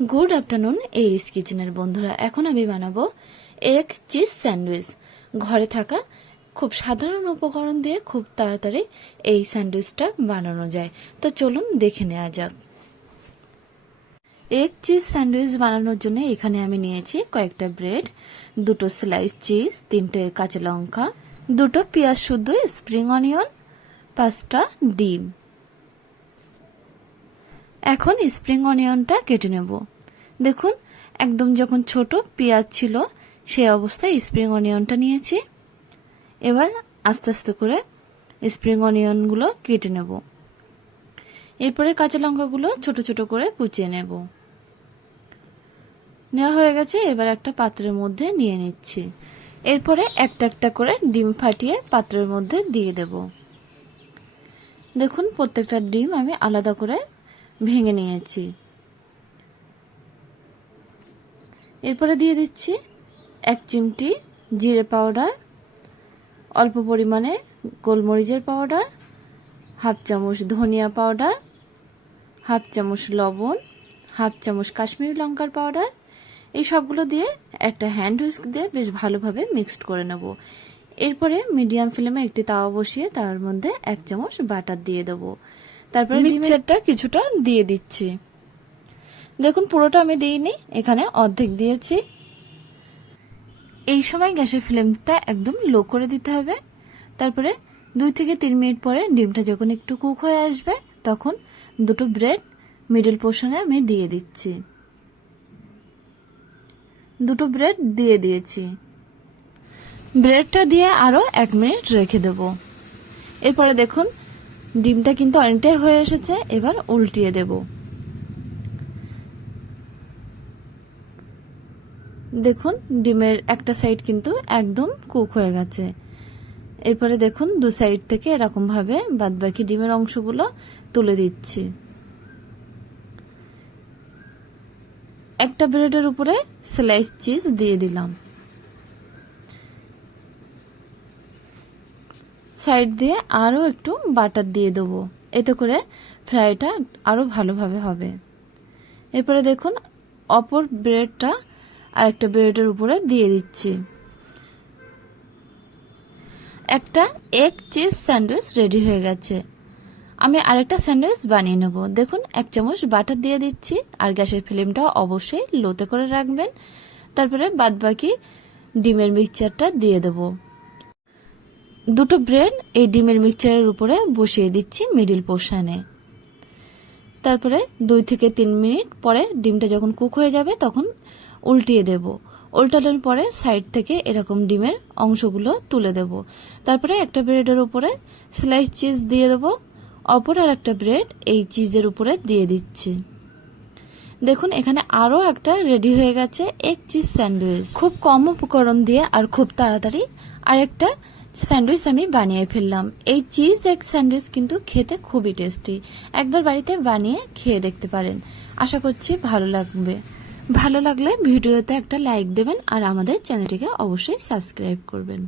Good afternoon এরিস কিচেনের বন্ধুরা। এখন আমি বানাবো এগ চিজ স্যান্ডউইচ। ঘরে থাকা খুব সাধারণ উপকরণ দিয়ে খুব তাড়াতাড়ি এই স্যান্ডউইচটা বানানো যায়। তো চলুন দেখে নেওয়া যাক। এগ চিজ স্যান্ডউইচ বানানোর জন্য এখানে আমি নিয়েছি কয়েকটা ব্রেড, দুটো স্লাইস চিজ, 3টে কাঁচা লঙ্কা, দুটো পেঁয়াজ শুদ্ধ, স্প্রিং অনিয়ন, 5টা ডিম। এখন স্প্রিং অনিয়নটা কেটে নেব। দেখুন, একদম যখন ছোট পেঁয়াজ ছিল সেই অবস্থায় স্প্রিং অনিয়নটা নিয়েছি। এবার আস্তে আস্তে করে স্প্রিং অনিয়নগুলো কেটে নেব। এরপরে কাঁচা লঙ্কাগুলো ছোট ছোট করে কুচিয়ে নেব। নেওয়া হয়ে গেছে, এবার একটা পাত্রের মধ্যে নিয়ে নিচ্ছি। এরপরে একটা একটা করে ডিম ফাটিয়ে পাত্রের মধ্যে দিয়ে দেব। দেখুন, প্রত্যেকটা ডিম আমি আলাদা করে ভেঙে নিয়েছি। এরপরে দিয়ে দিচ্ছি 1 চিমটি জিরে পাউডার, অল্প পরিমাণে গোলমরিচের পাউডার, 1/2 চামচ ধনিয়া পাউডার, 1/2 চামচ লবণ, 1/2 চামচ কাশ্মীরি লঙ্কার পাউডার। এই সবগুলো দিয়ে একটা হ্যান্ড হুইস্ক দিয়ে বেশ ভালোভাবে মিক্সড করে নেব। এরপরে মিডিয়াম ফ্লেমে একটি তাওয়া বসিয়ে তার মধ্যে 1 চামচ বাটার দিয়ে দেবো। তারপরে মিক্সচারটা কিছুটা দিয়ে দিচ্ছি। দেখুন, পুরোটা আমি দিইনি, এখানে অর্ধেক দিয়েছি। এই সময় গ্যাসের ফ্লেমটা একদম লো করে দিতে হবে। তারপরে 2 থেকে 3 মিনিট পরে ডিমটা যখন একটু কুক হয়ে আসবে তখন দুটো ব্রেড মিডল পোর্শনে আমি দিয়ে দিচ্ছি। দুটো ব্রেড দিয়ে দিয়েছি। ব্রেডটা দিয়ে আরো 1 মিনিট রেখে দেব। এরপরে দেখুন, ডিমটা কিন্তু অনেকটাই হয়ে এসেছে। এবার উল্টিয়ে দেব। দেখুন, ডিমের একটা সাইড কিন্তু একদম কুক হয়ে গেছে। এরপরে দেখুন, 2 সাইড থেকে এরকম ভাবে বাদবাকি ডিমের অংশগুলো তুলে দিচ্ছি। একটা ব্রেডের উপরে স্লাইস চিজ দিয়ে দিলাম। সাইড দিয়ে আরো একটু বাটার দিয়ে দেবো, এতে করে ফ্রাইটা আরো ভালোভাবে হবে। এরপরে দেখুন, অপর ব্রেডটা আরেকটা ব্রেডের উপরে দিয়ে দিচ্ছি। একটা এগ চিজ স্যান্ডউইচ রেডি হয়ে গেছে। আমি আরেকটা স্যান্ডউইচ বানিয়ে নেব। দেখুন, 1 চামচ বাটার দিয়ে দিচ্ছি আর গ্যাসের ফ্লেমটা অবশ্যই লোতে করে রাখবেন। তারপরে বাদবাকি ডিমের মিক্সচারটা দিয়ে দেব। দুটো ব্রেড এই ডিমের মিক্সচারের উপরে বসিয়ে দিচ্ছি মিডল পোর্শনে। তারপরে 2 থেকে 3 মিনিট পরে ডিমটা যখন কুক হয়ে যাবে তখন উল্টিয়ে দেব। উল্টানোর পরে সাইড থেকে এরকম ডিমের অংশগুলো তুলে দেব। তারপরে একটা ব্রেডের উপরে স্লাইস চিজ দিয়ে দেব। অপর আর একটা ব্রেড এই চিজের উপরে দিয়ে দিচ্ছি। দেখুন, এখানে আরো একটা রেডি হয়ে গেছে এগ চিজ স্যান্ডউইচ। খুব কম উপকরণ দিয়ে আর খুব তাড়াতাড়ি আরেকটা স্যান্ডউইচ আমি বানিয়ে ফেললাম। এই চিজ এগ স্যান্ডউইচ কিন্তু খেতে খুবই টেস্টি। একবার বাড়িতে বানিয়ে খেয়ে দেখতে পারেন। আশা করছি ভালো লাগবে। ভালো লাগলে ভিডিওতে একটা লাইক দেবেন আর আমাদের চ্যানেলটিকে অবশ্যই সাবস্ক্রাইব করবেন।